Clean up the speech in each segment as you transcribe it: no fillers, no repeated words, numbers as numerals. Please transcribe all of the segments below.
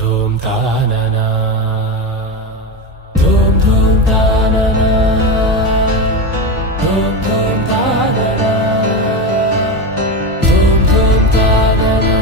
ధూమ్ తాననా ధూమ్ ధూమ్ తాననా ధూమ్ ధూమ్ తాననా ధూమ్ ధూమ్ తాననా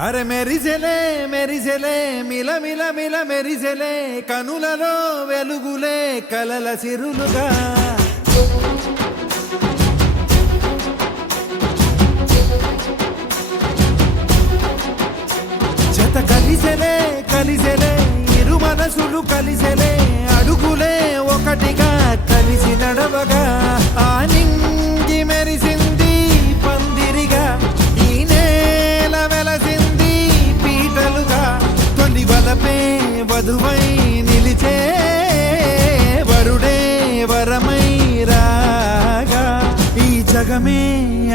అరే మెరిసెలే మెరిసెలే మిల మిల మిల మెరిసెలే కనులలో వెలుగులే కలల సిరులుగా జత కలిసెలే కలిసెలే ఇరు మనసులు కలిసెలే అడుగులే ఒకటిగా కలిసి నడవగా ఆ నింగి మెరిసింది పందిరిగా ఈ నేల వెలసింది పీటలుగా తొలి వలపే వధువై నిలిచే వరుడే వరమై రాగా ఈ జగమే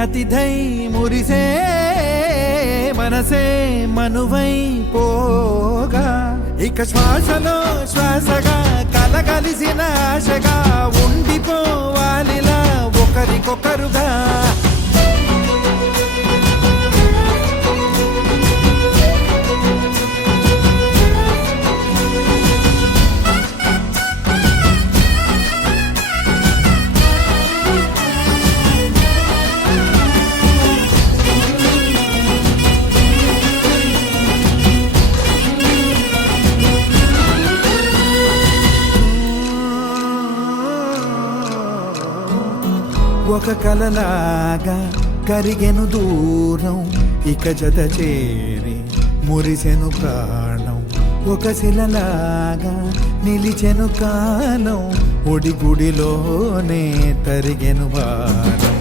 అతిథై మురిసే మనసే మనువై పోగా ఇక శ్వాసలో శ్వాసగా కలగలిసిన ఆశగా ఉండిపోవాలిలా ఒకరికొకరుగా ఒక కలలాగా కరిగెను దూరం ఇక జత చేరి మురిసెను ప్రాణం ఒక శిలలాగా నిలిచెను కాలం ఒడిగుడిలోనే తరిగెను వారం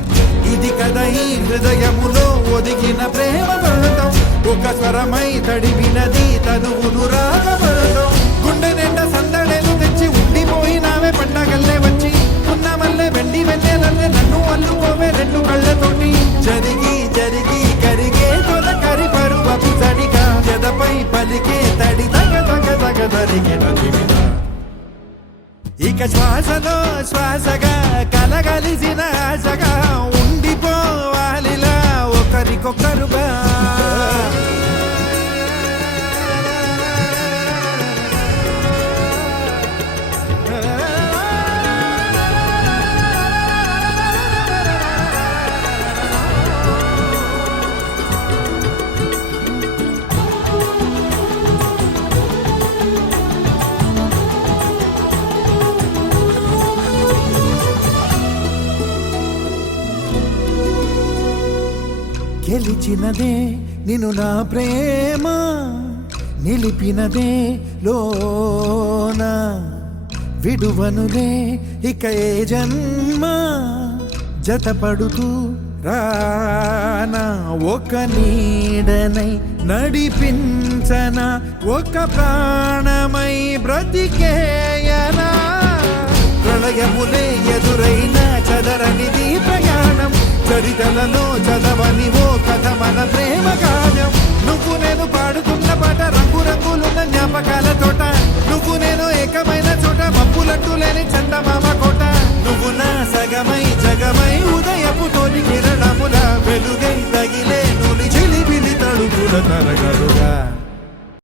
ఇది కదా ఈ హృదయములో ఒదిగిన ప్రేమ పడతాం ఒక స్వరమై తడివినది తనువును రాగపడతాం గుండె నిండా సందడేలు తెచ్చి ఉండిపోయినావే పండగల్లే వచ్చి ఉన్న మల్లె వెండి వెన్నెలల్లే నన్ను అల్లుకోవే రెండు కళ్ళతోటి జరిగి జరిగి కరిగే తొలకరి పరువపు తడిగా జదపై పలికే తడి తగ తగ తగ తరిగిన దివిన ఇక శ్వాసలో శ్వాసగా కలగలిసిన ఆశగా ఉండిపోవాలిలా ఒకరికొకరుగా గెలిచినదే నిన్ను నా ప్రేమ నిలిపినదే లోన విడువనులే ఇక ఏ జన్మ జతపడుతూ రానా ఒక నీడనై నడిపించన ఒక ప్రాణమై బ్రతికేయనా ప్రళయములే ఎదురైన చదరనిది ప్రయాణం చరితలలో చదవని ఓ కథ మన ప్రేమ గానం నువ్వు నేను పాడుతున్న పాట రంగు రంగులున్న జ్ఞాపకాల తోట నువ్వు నేను ఏకమైన చోట మబ్బులంటూ లేని చందమామ కోట నువ్వు నా సగమై జగమై ఉదయపు తోని కిరణముల వెలుగై తగిలే నులి చిలిబిలి తడుపుల తరగలుగా